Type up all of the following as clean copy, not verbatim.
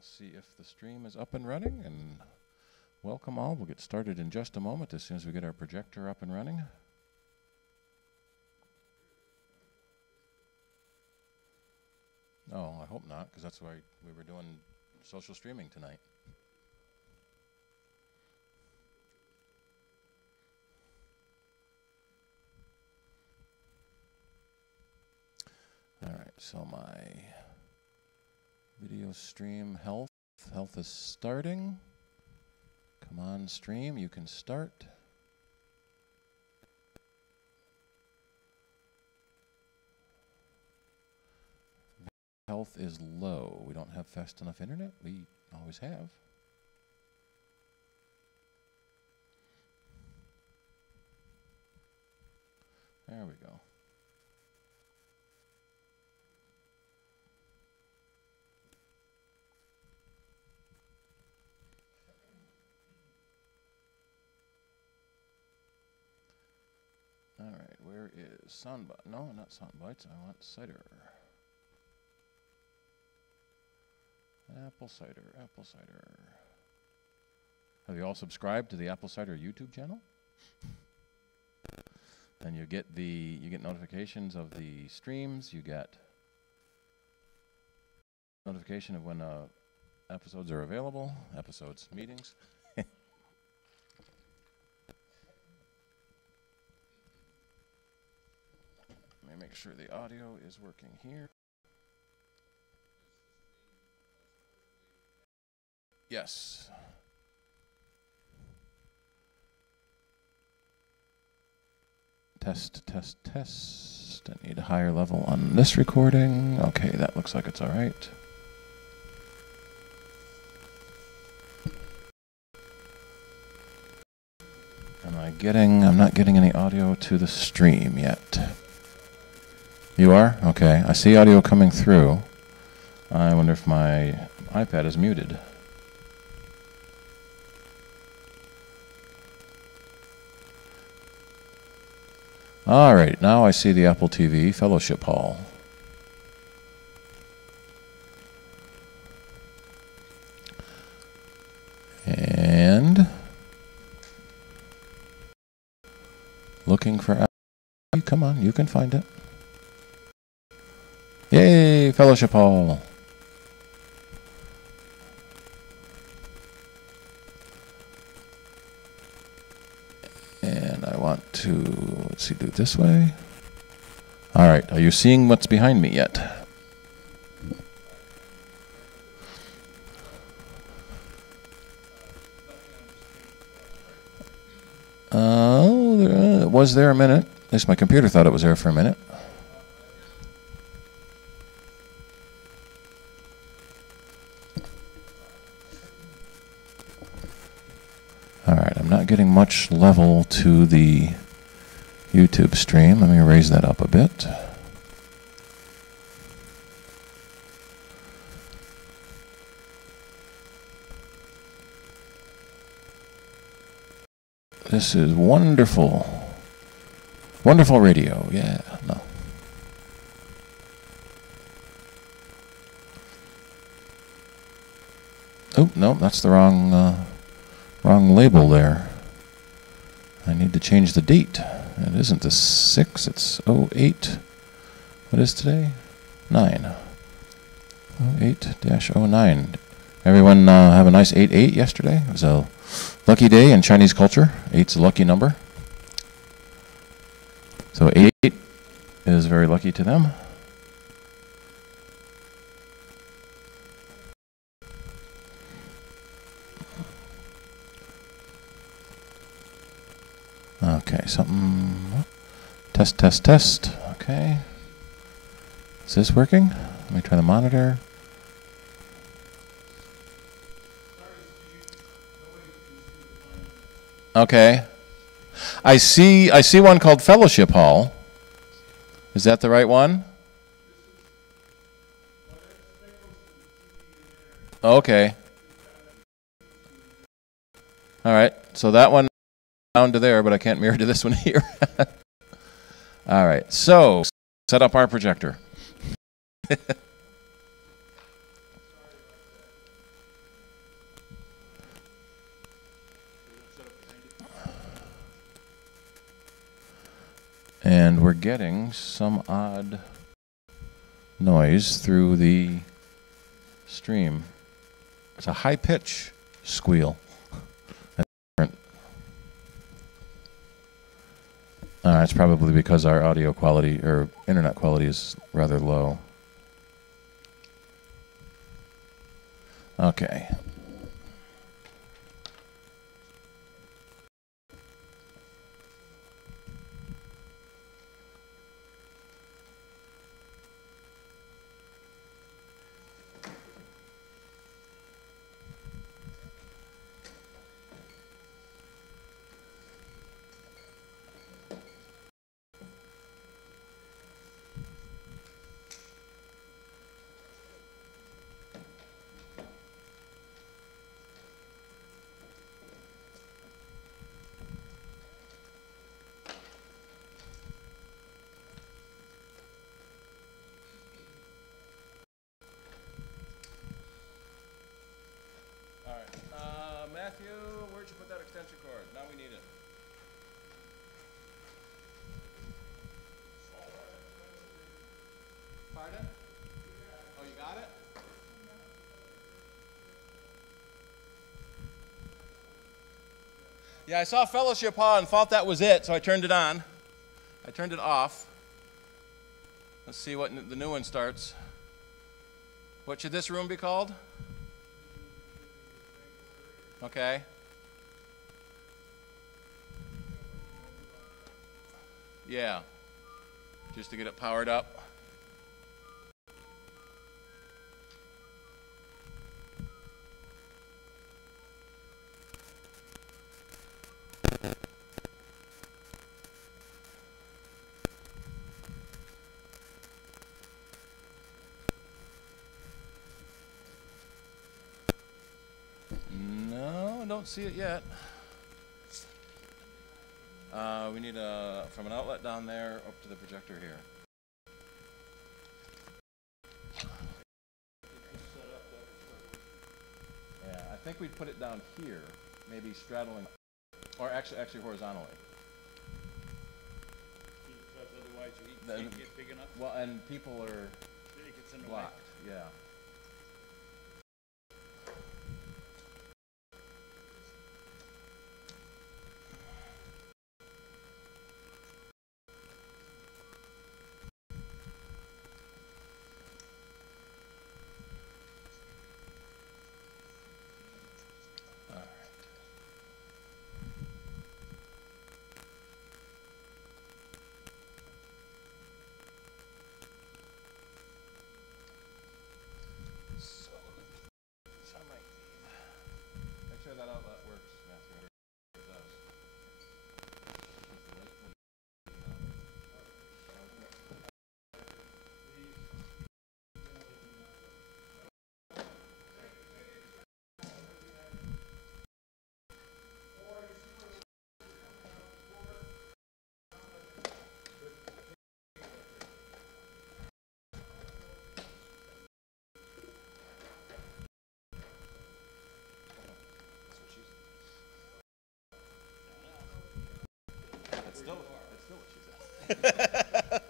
I'll see if the stream is up and running, and welcome all. We'll get started in just a moment as soon as we get our projector up and running. Oh, I hope not, because that's why we were doing social streaming tonight. All right, so my video stream health is starting. Come on, stream, you can start. Health is low. We don't have fast enough internet. We always have. There we go. All right, where is Soundbite? No, not Soundbites. I want CIDER. Apple Cider, Apple Cider. Have you all subscribed to the Apple Cider YouTube channel? And you get notifications of the streams. You get notification of when episodes are available. Meetings. Let me make sure the audio is working here. Yes. Test, test, test. I need a higher level on this recording. Okay, that looks like it's all right. I'm not getting any audio to the stream yet. You are? Okay, I see audio coming through. I wonder if my iPad is muted. All right, now I see the Apple TV Fellowship Hall. And looking for Apple. Come on, you can find it. Yay, Fellowship Hall. And I want to, let's see, do it this way. All right, are you seeing what's behind me yet? It was there a minute. At least my computer thought it was there for a minute. All right, I'm not getting much level to the YouTube stream. Let me raise that up a bit. This is wonderful. Wonderful radio, yeah, no. Oh, no, that's the wrong label there. I need to change the date. It isn't the 6th, it's 08. What is today? 9. 08-09. Everyone have a nice 8-8 yesterday? It was a lucky day in Chinese culture. 8's a lucky number. So 8 is very lucky to them. Okay, something. Test, test, test. Okay. Is this working? Let me try the monitor. Okay. I see one called Fellowship Hall. Is that the right one? Okay. All right. So that one down to there, but I can't mirror to this one here. All right. So set up our projector. And we're getting some odd noise through the stream. It's a high pitch squeal. It's probably because our audio quality or internet quality is rather low. Okay. Matthew, where'd you put that extension cord? Now we need it. Pardon? Oh, you got it? Yeah, I saw Fellowship Hall and thought that was it, so I turned it on. I turned it off. Let's see what the new one starts. What should this room be called? Okay. Yeah. Just to get it powered up. No, don't see it yet. We need from an outlet down there up to the projector here. Yeah, I think we'd put it down here, maybe straddling, or actually horizontally. Because otherwise you can't get big enough? Well, and people are It gets in the blocked, way. yeah. Make sure that outlet works, Matthew. It does. That's still what she said.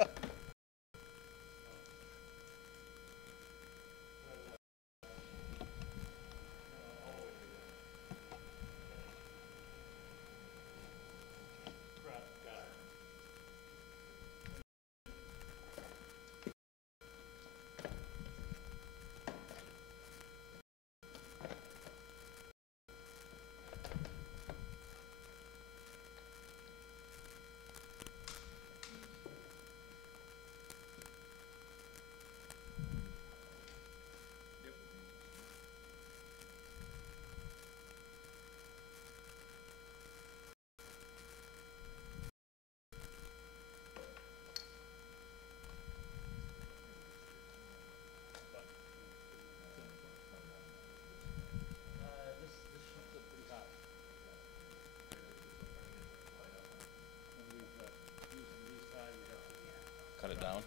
Cut it down.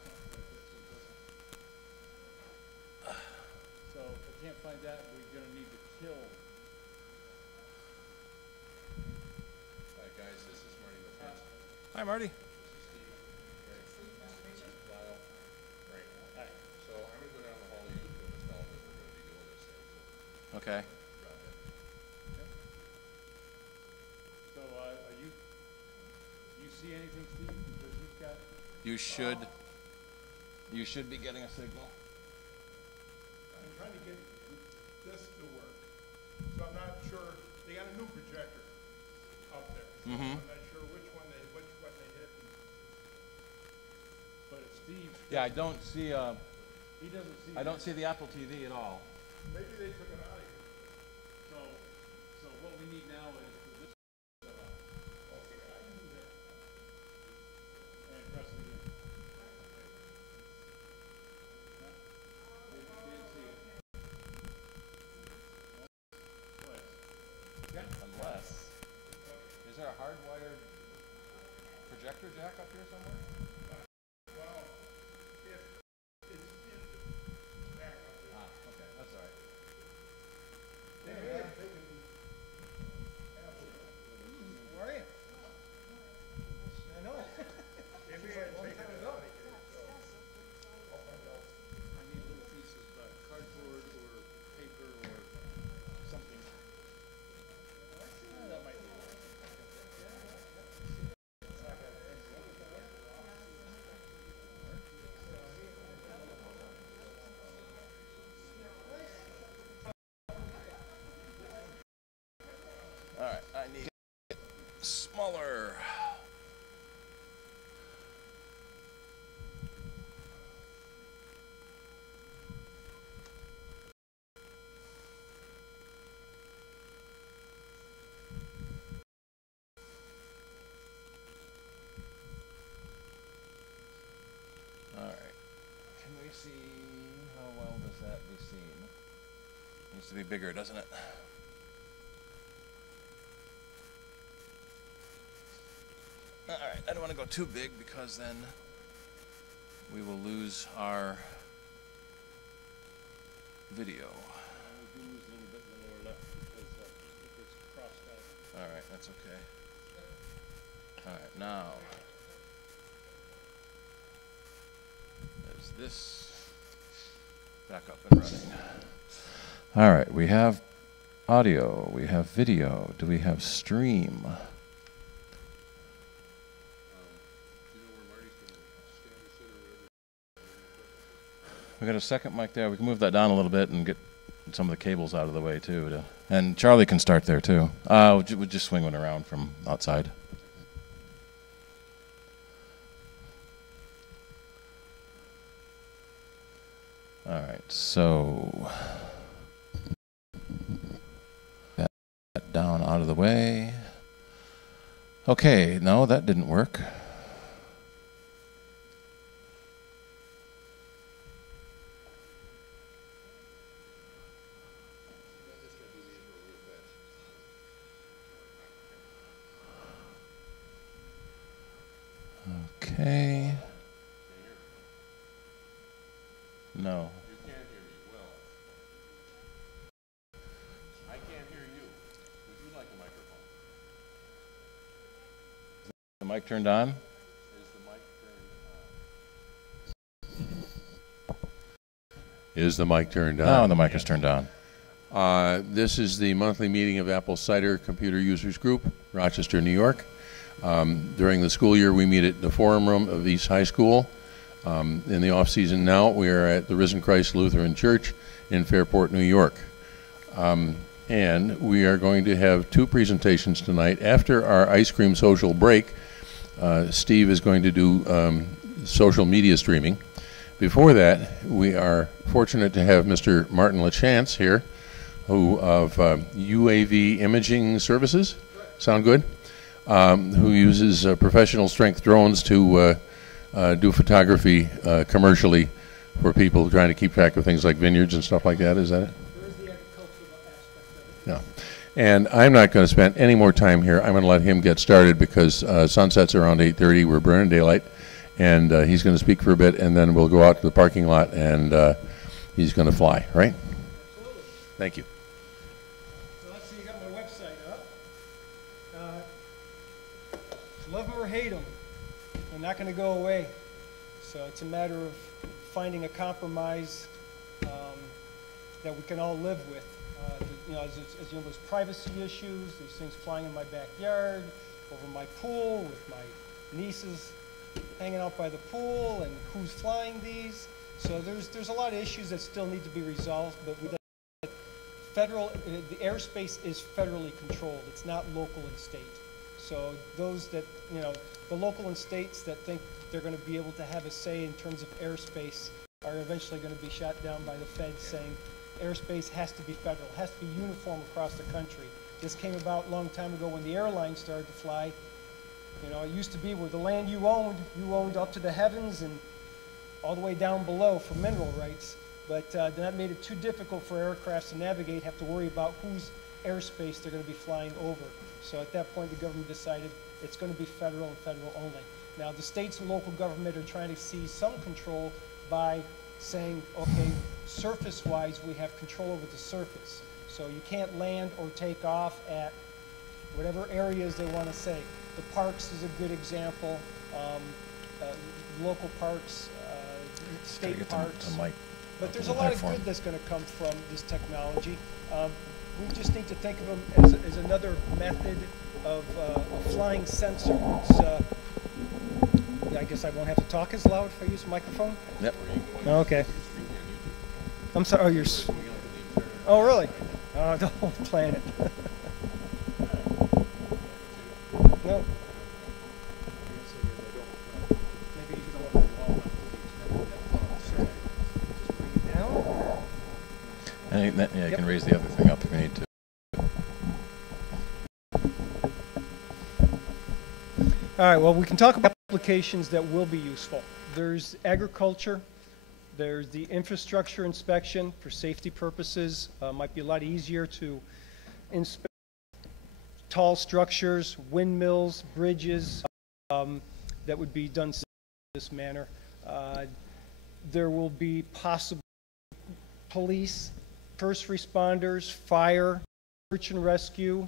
So if I can't find that, we're going to need to kill. All right, guys, this is Marty with Hands. Hi, Marty. Okay. So, you see anything, Steve? Because you've got. You should be getting a signal. I'm trying to get this to work, so I'm not sure. They got a new projector out there. So I'm not sure which one they hit. But it's Steve. Yeah, I don't see He doesn't see. I don't see the Apple TV at all. Maybe they took it out of here. So what we need now is for this set up. Okay, I can do that. And press it again. Didn't see it. Unless. Is there a hardwired projector jack up here somewhere? Well, if it's in the back up there. Ah, okay, that's all right. They may have taken Apple. Where are you? I know. They may have taken it out of here, so I'll find out. I need little pieces of cardboard or paper or something. That might be. All right, I need it smaller. All right. Can we see how well does that be seen? Needs to be bigger, doesn't it? All right, I don't want to go too big because then we will lose our video. We do lose a little bit in the lower left because it gets crossed out. All right, that's okay. All right, now is this back up and running? All right, we have audio, we have video. Do we have stream? We got a second mic there. We can move that down a little bit and get some of the cables out of the way too. And Charlie can start there too. We'll just swing one around from outside. All right, so that down out of the way. Okay, no, that didn't work. Okay. No. You can't hear me well. I can't hear you. Would you like a microphone? The mic turned on? Is the mic turned on? Is the mic turned on? Oh, the mic is turned on. This is the monthly meeting of Apple CIDER Computer Users Group, Rochester, New York. During the school year, we meet at the Forum Room of East High School. In the off-season now, we are at the Risen Christ Lutheran Church in Fairport, New York. And we are going to have two presentations tonight. After our ice cream social break, Steve is going to do social media streaming. Before that, we are fortunate to have Mr. Martin LaChance here, who of UAV Imaging Services. Sound good? Who uses professional strength drones to do photography commercially for people trying to keep track of things like vineyards and stuff like that. Is that it? There is the agricultural aspect of it. Yeah. And I'm not going to spend any more time here. I'm going to let him get started because sunset's around 8:30. We're burning daylight. And he's going to speak for a bit, and then we'll go out to the parking lot, and he's going to fly, right? Absolutely. Thank you. So let's see, you got my website up. Love them or hate them, they're not going to go away. So it's a matter of finding a compromise that we can all live with. you know, as you know, there's privacy issues, these things flying in my backyard, over my pool, with my nieces hanging out by the pool, and who's flying these. So there's a lot of issues that still need to be resolved, but with that the airspace is federally controlled. It's not local and state. So those that, you know, the local and states that think they're going to be able to have a say in terms of airspace are eventually going to be shot down by the feds, saying airspace has to be federal, has to be uniform across the country. This came about a long time ago when the airlines started to fly. You know, it used to be where the land you owned up to the heavens and all the way down below for mineral rights. But that made it too difficult for aircrafts to navigate, have to worry about whose airspace they're going to be flying over. So at that point, the government decided it's going to be federal and federal only. Now, the states and local government are trying to seize some control by saying, okay, surface-wise, we have control over the surface. So you can't land or take off at whatever areas they want to say. The parks is a good example. Local parks, state parks. But there's a lot of good that's going to come from this technology. We just need to think of them as another method of a flying sensor. I guess I won't have to talk as loud if I use a microphone? Yep. Oh, okay. I'm sorry. Oh, you're. Oh, really? The whole planet. No. Maybe you can go down. And that, yeah, you can raise the other thing up if you need to. All right, well, we can talk about applications that will be useful. There's agriculture. There's the infrastructure inspection for safety purposes. Might be a lot easier to inspect tall structures, windmills, bridges, that would be done in this manner. There will be possible police, first responders, fire, search and rescue,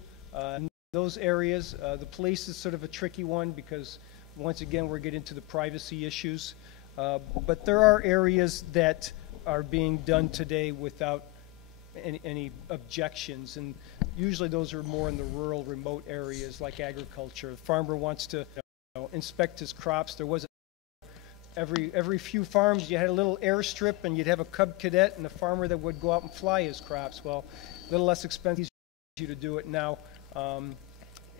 those areas. The police is sort of a tricky one because, once again, we're getting into the privacy issues. But there are areas that are being done today without any objections, and usually those are more in the rural, remote areas like agriculture. The farmer wants to inspect his crops. There was every few farms you had a little airstrip, and you'd have a cub cadet and a farmer that would go out and fly his crops. Well, a little less expensive to do it now,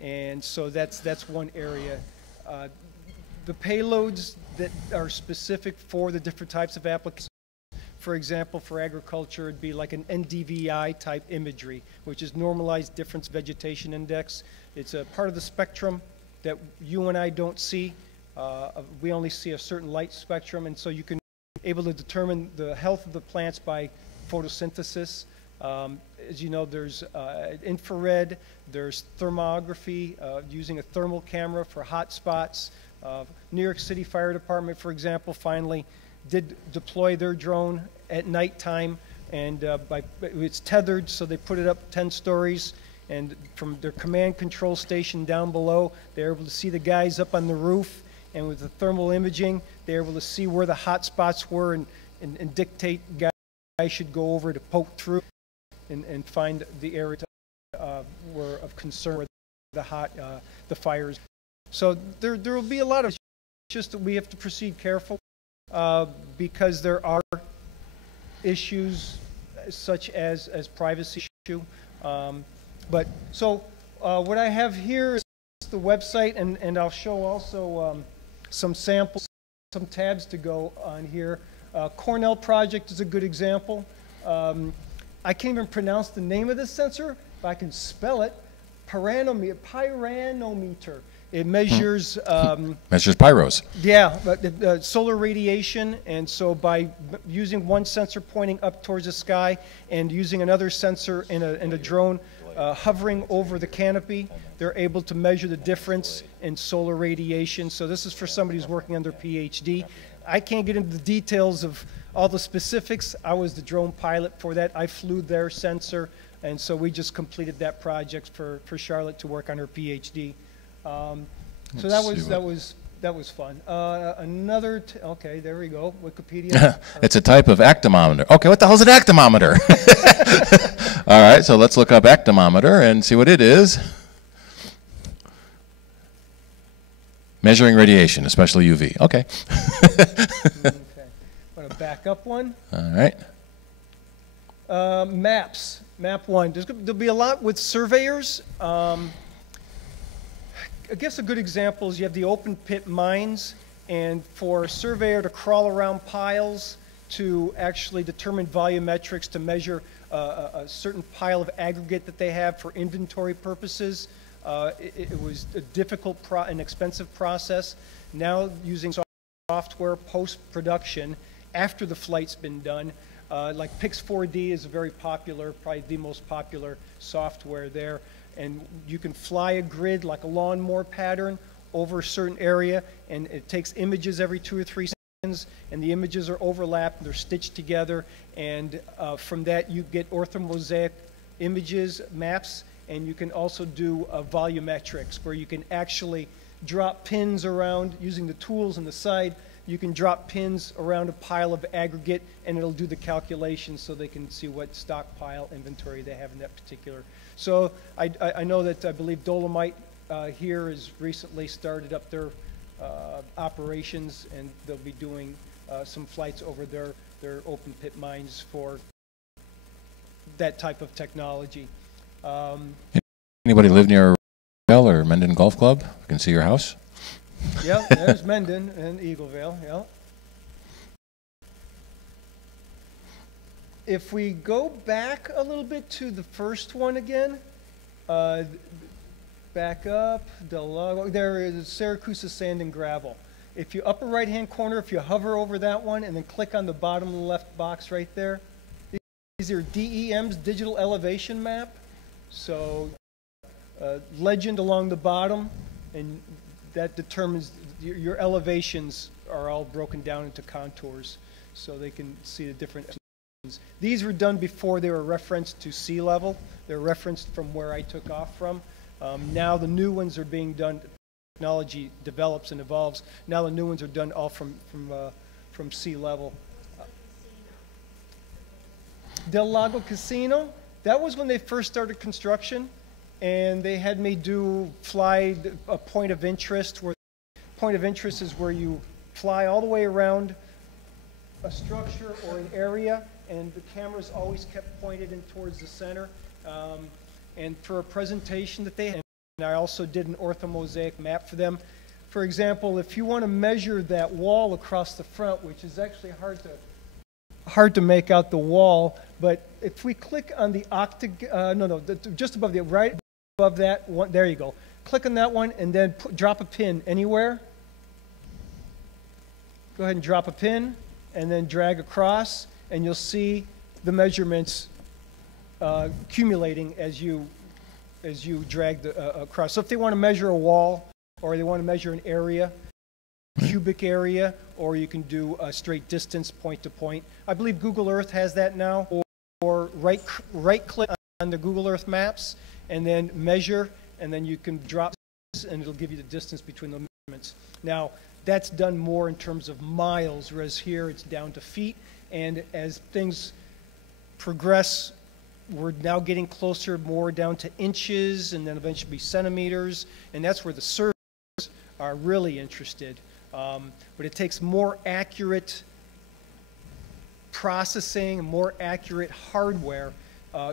and so that's one area. The payloads that are specific for the different types of applications, for example, for agriculture, it'd be like an NDVI type imagery, which is normalized difference vegetation index. It's a part of the spectrum that you and I don't see. We only see a certain light spectrum, and so you can be able to determine the health of the plants by photosynthesis. As you know, there's infrared, there's thermography, using a thermal camera for hot spots. New York City Fire Department, for example, finally did deploy their drone at nighttime, and it's tethered, so they put it up 10 stories, and from their command control station down below, they're able to see the guys up on the roof, and with the thermal imaging, they're able to see where the hot spots were and dictate guys should go over to poke through and find the area were of concern where the fires. So there will be a lot of, just that we have to proceed careful because there are issues such as privacy issue. But so what I have here is the website, and I'll show also some samples, some tabs to go on here. Cornell Project is a good example. I can't even pronounce the name of this sensor, but I can spell it. Pyranometer. It measures measures pyros. Yeah, but solar radiation, and so by using one sensor pointing up towards the sky and using another sensor in a drone hovering over the canopy, they're able to measure the difference in solar radiation. So this is for somebody who's working on their PhD. I can't get into the details of all the specifics. I was the drone pilot for that. I flew their sensor, and so we just completed that project for Charlotte to work on her PhD. So that was fun. Okay, there we go. Wikipedia. It's a type of actimometer. Okay, what the hell's an actimometer? All right, so let's look up actinometer and see what it is. Measuring radiation, especially UV. Okay. Okay. Want to back up one? All right. Maps. Map one. There'll be a lot with surveyors. I guess a good example is you have the open pit mines, and for a surveyor to crawl around piles to actually determine volumetrics to measure a certain pile of aggregate that they have for inventory purposes, it was a difficult and expensive process. Now using software post-production after the flight's been done, like Pix4D is a very popular, probably the most popular software there. And you can fly a grid like a lawnmower pattern over a certain area, and it takes images every 2 or 3 seconds, and the images are overlapped, they're stitched together, and from that you get orthomosaic images, maps, and you can also do volumetrics, where you can actually drop pins around using the tools on the side. You can drop pins around a pile of aggregate, and it'll do the calculations so they can see what stockpile inventory they have in that particular. So I know that I believe Dolomite here has recently started up their operations, and they'll be doing some flights over their open pit mines for that type of technology. Anybody live near Eaglevale or Mendon Golf Club? I can see your house. Yeah, there's Mendon and Eaglevale, yeah. If we go back a little bit to the first one again, back up, Del Lago, there is Syracuse Sand and Gravel. If you upper right-hand corner, if you hover over that one and then click on the bottom of the left box right there, these are DEM's, Digital Elevation Map. So legend along the bottom, and that determines your elevations are all broken down into contours so they can see the different. These were done before they were referenced to sea level. They're referenced from where I took off from. Now the new ones are being done. Technology develops and evolves. Now the new ones are done all from sea level. Del Lago Casino, that was when they first started construction, and they had me fly a point of interest. Where point of interest is where you fly all the way around a structure or an area, and the cameras always kept pointed in towards the center. And for a presentation that they had, and I also did an orthomosaic map for them. For example, if you want to measure that wall across the front, which is actually hard to make out the wall, but if we click on the octagon, just above right above that one, there you go. Click on that one and then drop a pin anywhere. Go ahead and drop a pin and then drag across, and you'll see the measurements accumulating as you drag across. So if they want to measure a wall, or they want to measure an area, cubic area, or you can do a straight distance point to point. I believe Google Earth has that now, or right click on the Google Earth maps and then measure, and then you can drop and it'll give you the distance between the measurements. Now that's done more in terms of miles, whereas here it's down to feet, and as things progress, we're now getting closer more down to inches, and then eventually centimeters, and that's where the surveyors are really interested. But it takes more accurate processing, more accurate hardware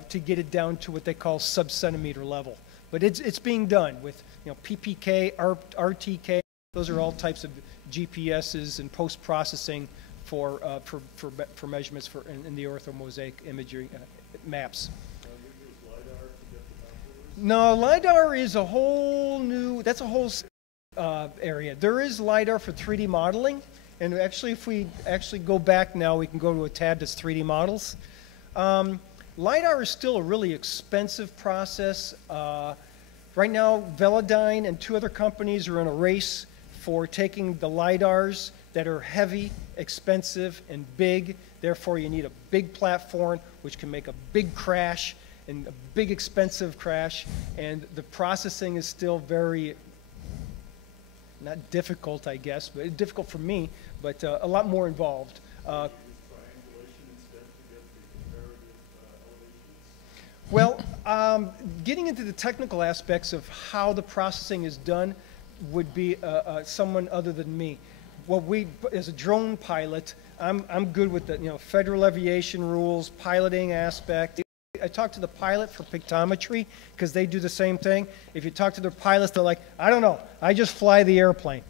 to get it down to what they call sub-centimeter level. But it's being done with PPK, RTK. Those are all types of GPSs and post-processing for measurements in the orthomosaic imagery maps. No, LIDAR is a whole new, that's a whole area. There is LIDAR for 3D modeling, and actually if we actually go back now, we can go to a tab that's 3D models. LIDAR is still a really expensive process. Right now, Velodyne and 2 other companies are in a race for taking the LIDARs that are heavy, expensive, and big. Therefore, you need a big platform, which can make a big crash, and a big expensive crash. And the processing is still very, not difficult, I guess, but difficult for me, but a lot more involved. Well, Getting into the technical aspects of how the processing is done would be someone other than me. As a drone pilot, I'm good with the federal aviation rules, piloting aspect. I talk to the pilot for pictometry because they do the same thing. If you talk to their pilots, they're like, I don't know, I just fly the airplane.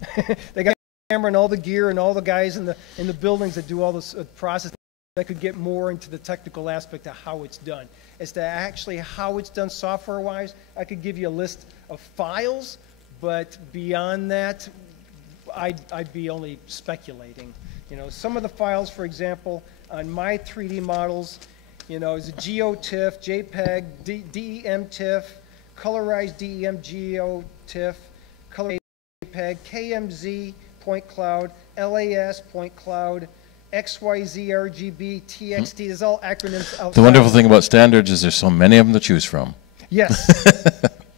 They got the camera and all the gear and all the guys in the buildings that do all this processing. I could get more into the technical aspect of how it's done. As to actually how it's done software-wise, I could give you a list of files, but beyond that, I'd be only speculating. Some of the files, for example, on my 3D models, is a GeoTIFF, JPEG, DEM TIFF, colorized DEM GeoTIFF, colorized JPEG, KMZ, point cloud, LAS, point cloud, XYZ, RGB, TXT, there's all acronyms outside. The wonderful thing about standards is there's so many of them to choose from. Yes.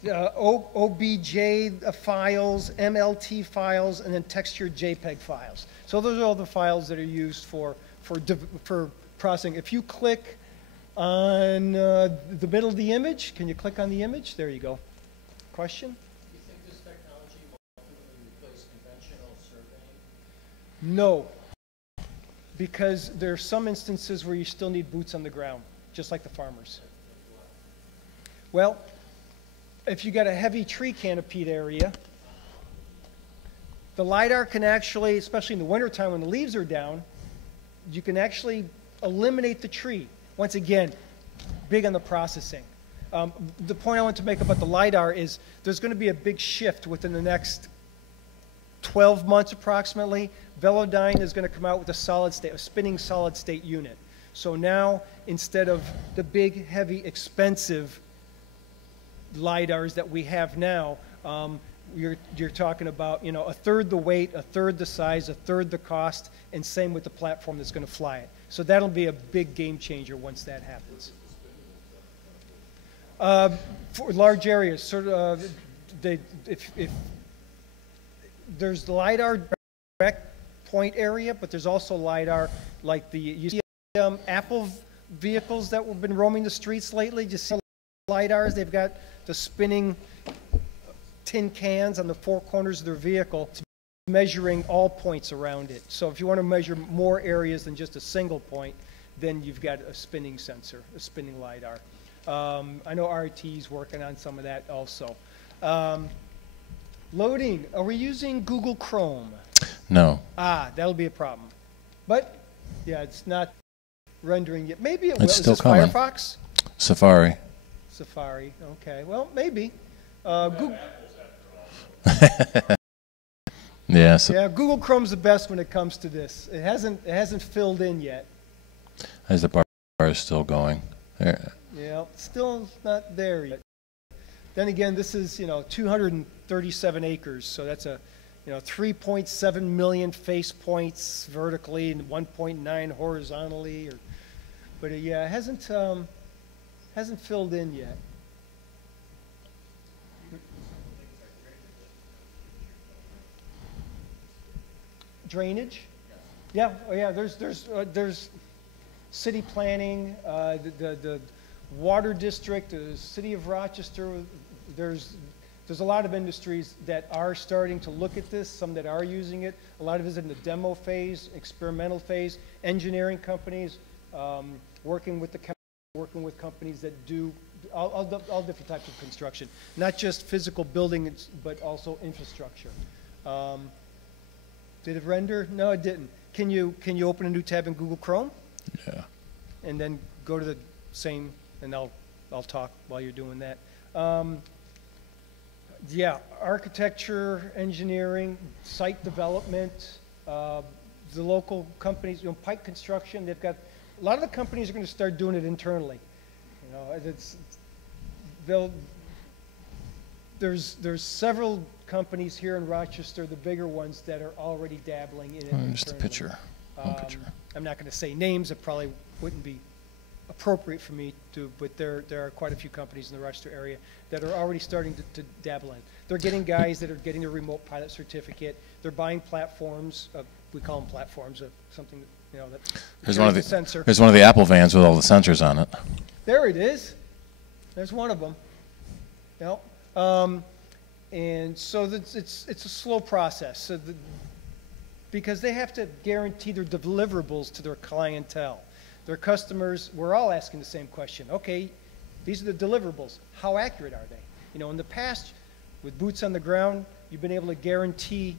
OBJ files, MLT files, and then textured JPEG files. So those are all the files that are used for processing. If you click on the middle of the image, can you click on the image? There you go. Question? Do you think this technology will ultimately replace conventional surveying? No, because there are some instances where you still need boots on the ground, just like the farmers. Well, if you got a heavy tree canopied area, the LiDAR can actually, especially in the wintertime when the leaves are down, you can actually eliminate the tree. Once again, big on the processing. The point I want to make about the LiDAR is there's going to be a big shift within the next 12 months approximately. Velodyne is going to come out with a spinning solid state unit. So now, instead of the big, heavy, expensive LiDARs that we have now, you're talking about a third the weight, a third the size, a third the cost, and same with the platform that's going to fly it. So that'll be a big game changer once that happens. For large areas, sort of, if there's the LiDAR direct point area, but there's also LiDAR like you see Apple vehicles that have been roaming the streets lately. Just see LiDARs, they've got the spinning tin cans on the four corners of their vehicle, measuring all points around it. So if you want to measure more areas than just a single point, then you've got a spinning sensor, a spinning LiDAR. I know RT's working on some of that also. Loading, are we using Google Chrome? No. That'll be a problem. But, yeah, it's not rendering yet. Maybe it will. It's Is still this coming. Firefox? Safari. Safari, okay. Well, maybe. Google, Yeah. So yeah, Google Chrome's the best when it comes to this. It hasn't filled in yet. as the bar is still going. There. Yeah, still not there yet. Then again, this is 237 acres, so that's a 3.7 million face points vertically and 1.9 horizontally. But yeah, it hasn't filled in yet. Drainage? Yeah, oh yeah. There's city planning, the water district, the city of Rochester. There's a lot of industries that are starting to look at this. Some that are using it. A lot of it is in the demo phase, experimental phase. Engineering companies working with companies that do all different types of construction, not just physical buildings, but also infrastructure. Did it render? No, it didn't. Can you open a new tab in Google Chrome? Yeah. And then go to the same, and I'll talk while you're doing that. Yeah, architecture, engineering, site development, the local companies, Pike Construction. They've got a lot of the companies are going to start doing it internally. There's several companies here in Rochester, the bigger ones, that are already dabbling in it. Just a picture. One picture. I'm not going to say names. It probably wouldn't be appropriate for me to, but there are quite a few companies in the Rochester area that are already starting to dabble in. They're getting guys that are getting a remote pilot certificate. They're buying platforms. We call them platforms. Something that There's one of the sensor. There's one of the Apple vans with all the sensors on it. There it is. There's one of them. Yep. And so it's a slow process. So because they have to guarantee their deliverables to their clientele. Their customers, we're all asking the same question. Okay, these are the deliverables. How accurate are they? You know, in the past, with boots on the ground, you've been able to guarantee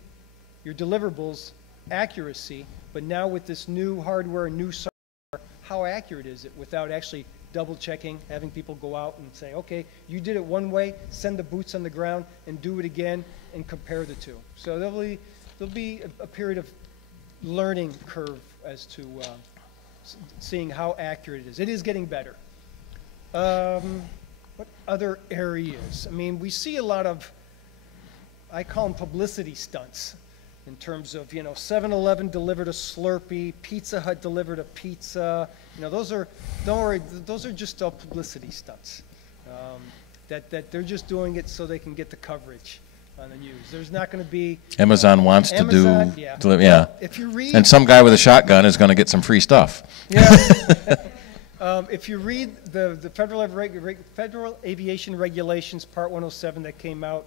your deliverables accuracy, but now with this new hardware and new software, how accurate is it without actually double checking, having people go out and say, okay, you did it one way, send the boots on the ground and do it again and compare the two. So there'll be a period of learning curve as to seeing how accurate it is. It is getting better. What other areas? I mean, we see a lot of, I call them publicity stunts in terms of, you know, 7-Eleven delivered a Slurpee, Pizza Hut delivered a pizza. You know, those are, don't worry, those are just all publicity stunts. That they're just doing it so they can get the coverage on the news. There's not going to be... Amazon wants to do... Yeah. Yeah. If you read... And some guy with a shotgun is going to get some free stuff. Yeah. If you read the Federal Aviation Regulations Part 107 that came out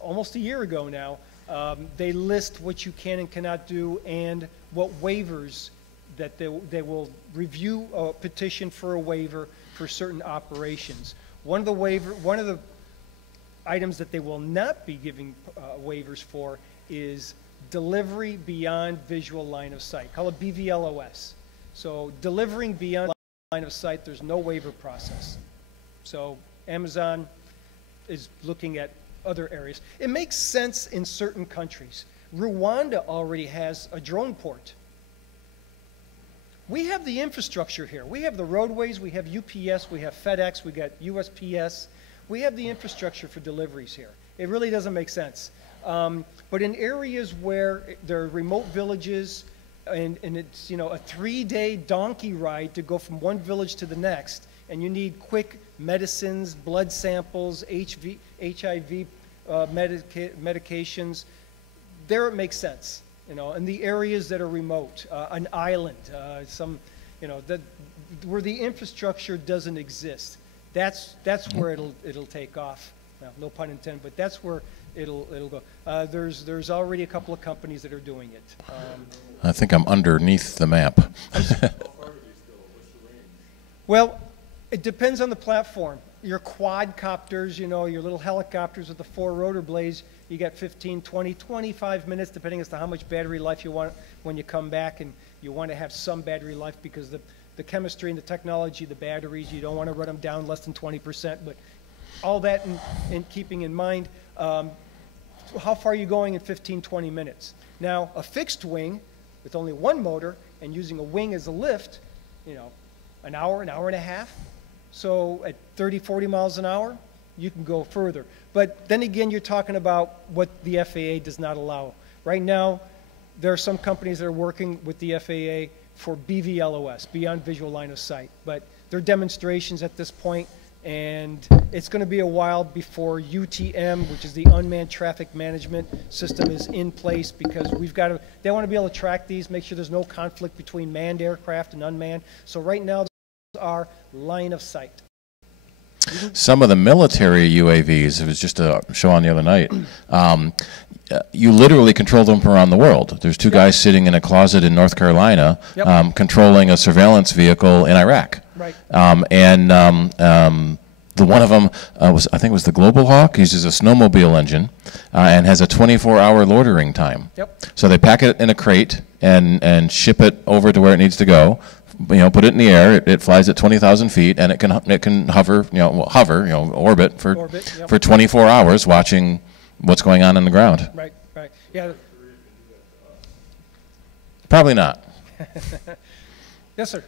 almost a year ago now, they list what you can and cannot do and what waivers that they will review a petition for a waiver for certain operations. One of the items that they will not be giving waivers for is delivery beyond visual line of sight. Call it BVLOS. So delivering beyond line of sight, there's no waiver process. So Amazon is looking at other areas. It makes sense in certain countries. Rwanda already has a drone port. We have the infrastructure here. We have the roadways, we have UPS, we have FedEx, we got USPS. We have the infrastructure for deliveries here. It really doesn't make sense. But in areas where there are remote villages and it's, you know, a 3-day donkey ride to go from one village to the next, and you need quick medicines, blood samples, HIV medications, there it makes sense. You know, in the areas that are remote, an island, you know, where the infrastructure doesn't exist. That's where it'll take off. Well, no pun intended, but that's where it'll go. There's already a couple of companies that are doing it. I think I'm underneath the map. Well, it depends on the platform. Your quadcopters, you know, your little helicopters with the 4 rotor blades, you got 15, 20, 25 minutes, depending as to how much battery life you want when you come back, and you want to have some battery life because the chemistry and the technology, the batteries, you don't want to run them down less than 20%, but all that in keeping in mind, how far are you going in 15, 20 minutes? Now, a fixed wing with only one motor and using a wing as a lift, you know, an hour and a half. So at 30, 40 miles an hour, you can go further. But then again, you're talking about what the FAA does not allow. Right now, there are some companies that are working with the FAA for BVLOS, beyond visual line of sight. But they're demonstrations at this point, and it's going to be a while before UTM, which is the unmanned traffic management system, is in place, because they want to be able to track these, make sure there's no conflict between manned aircraft and unmanned. So right now, are line of sight. Some of the military UAVs, it was just a show on the other night, you literally control them from around the world. There's two guys sitting in a closet in North Carolina controlling a surveillance vehicle in Iraq. Right. The one of them I think it was the Global Hawk, uses a snowmobile engine and has a 24-hour loitering time. Yep. So they pack it in a crate and ship it over to where it needs to go. You know, put it in the air. It flies at 20,000 feet, and it can hover. Orbit for 24 hours, watching what's going on the ground. Right. Right. Yeah. Probably not. Yes, sir.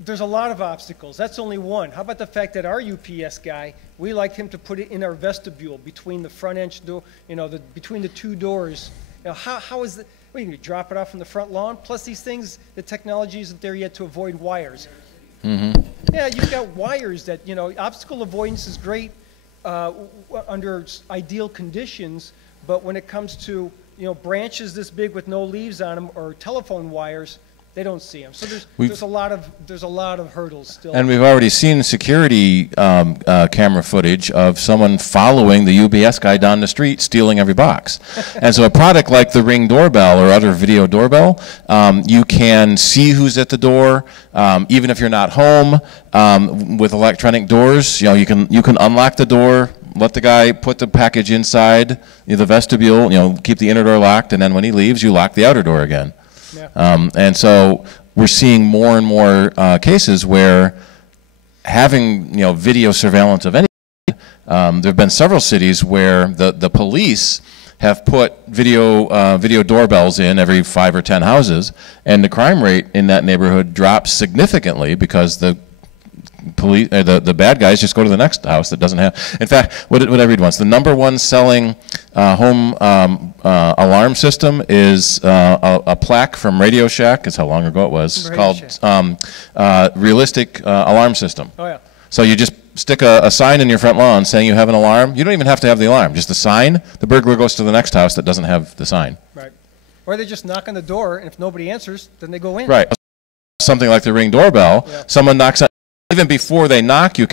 There's a lot of obstacles. That's only one. How about the fact that our UPS guy, we like him to put it in our vestibule between the front entrance door, you know, between the two doors, You know, how is the, well, you can drop it off on the front lawn, plus these things, the technology isn't there yet to avoid wires. Yeah, you've got wires that, you know, obstacle avoidance is great under ideal conditions, but when it comes to, you know, branches this big with no leaves on them or telephone wires, they don't see them. So there's a lot of hurdles still. And we've already seen security camera footage of someone following the UBS guy down the street, stealing every box. And so a product like the Ring doorbell or other video doorbell, you can see who's at the door, even if you're not home. With electronic doors, you know, you can unlock the door, let the guy put the package inside, you know, the vestibule, you know, keep the inner door locked, and then when he leaves, you lock the outer door again. Yeah. And so we're seeing more and more cases where having, you know, video surveillance of any, there have been several cities where the police have put video doorbells in every 5 or 10 houses, and the crime rate in that neighborhood drops significantly because the police, the bad guys just go to the next house that doesn't have. In fact, what I read once, the #1 selling home alarm system is a plaque from Radio Shack. Is how long ago it was. It's called Realistic Alarm System. Oh yeah. So you just stick a sign in your front lawn saying you have an alarm. You don't even have to have the alarm. Just the sign. The burglar goes to the next house that doesn't have the sign. Right. Or they just knock on the door, and if nobody answers, then they go in. Right. Something like the Ring doorbell. Yeah. Someone knocks on. Even before they knock, you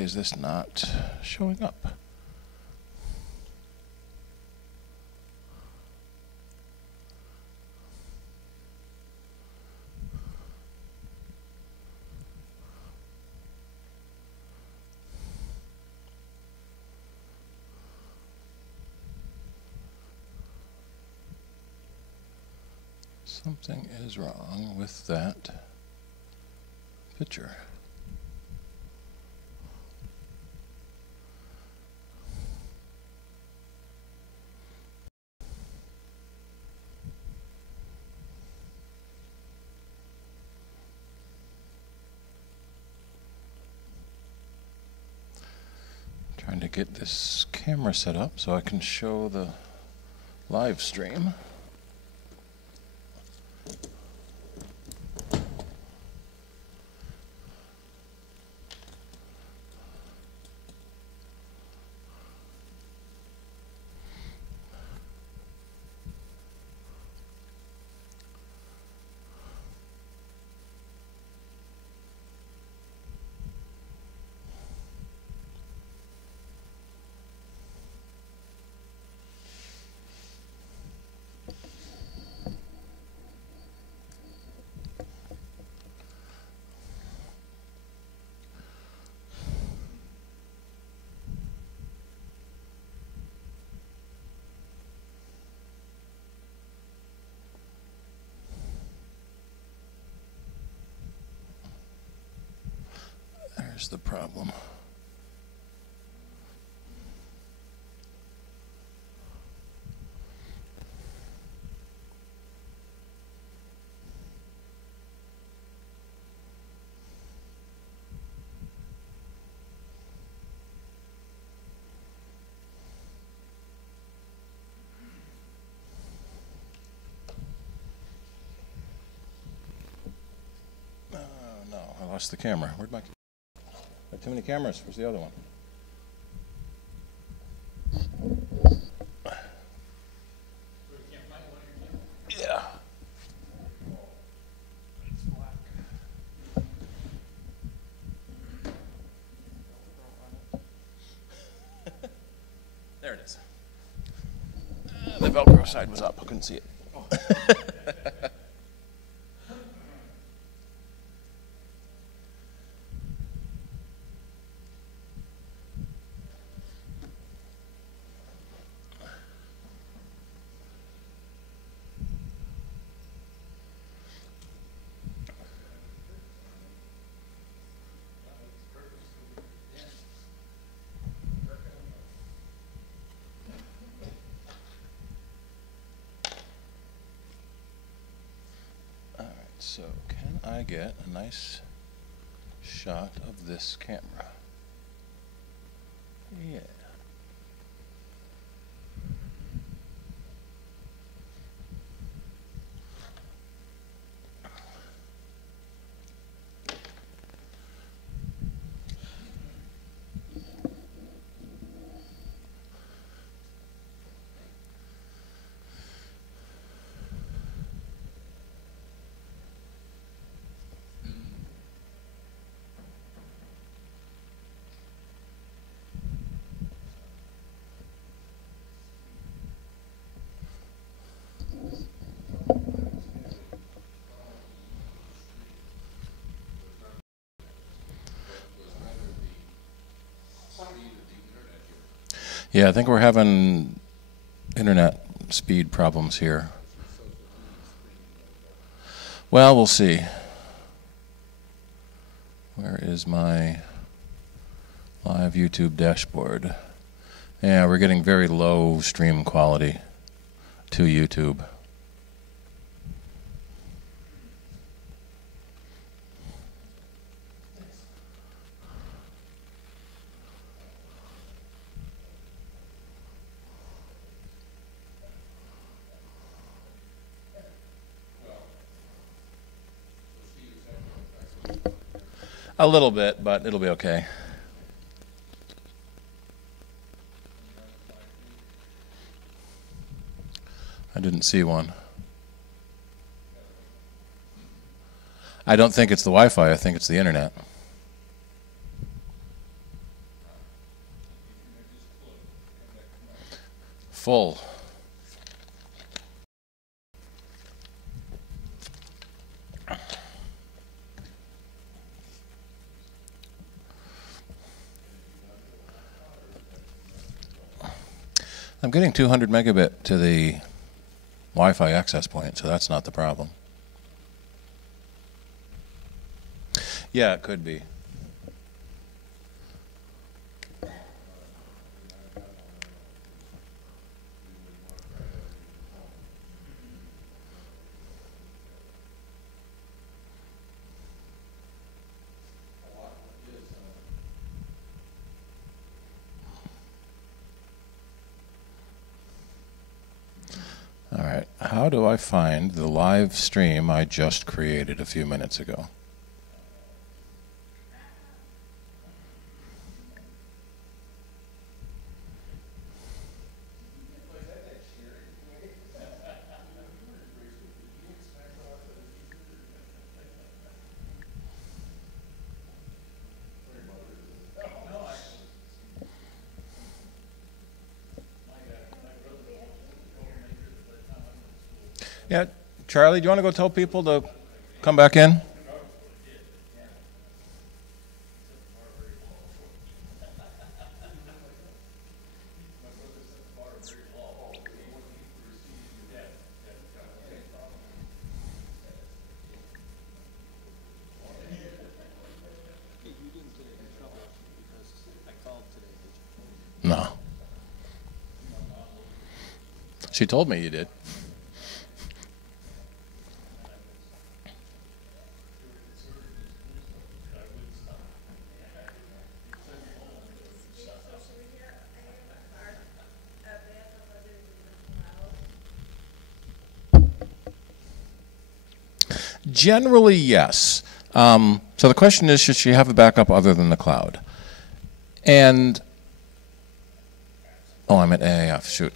is this not showing up? Something is wrong with that picture. Trying to get this camera set up so I can show the live stream. There's the problem. No, I lost the camera. Where'd my... Got too many cameras. Where's the other one? Yeah. There it is. The Velcro side was up. I couldn't see it. So, can I get a nice shot of this camera? Yeah. Yeah, I think we're having internet speed problems here. Well, we'll see. Where is my live YouTube dashboard? Yeah, we're getting very low stream quality to YouTube. A little bit, but it'll be okay. I didn't see one. I don't think it's the Wi-Fi, I think it's the internet. full. I'm getting 200 megabit to the Wi-Fi access point, so that's not the problem. Yeah, it could be. All right, how do I find the live stream I just created a few minutes ago? Yeah, Charlie, do you want to go tell people to come back in? No. She told me you did. Generally, yes. So the question is, should she have a backup other than the cloud? And, oh, I'm at AAF, shoot.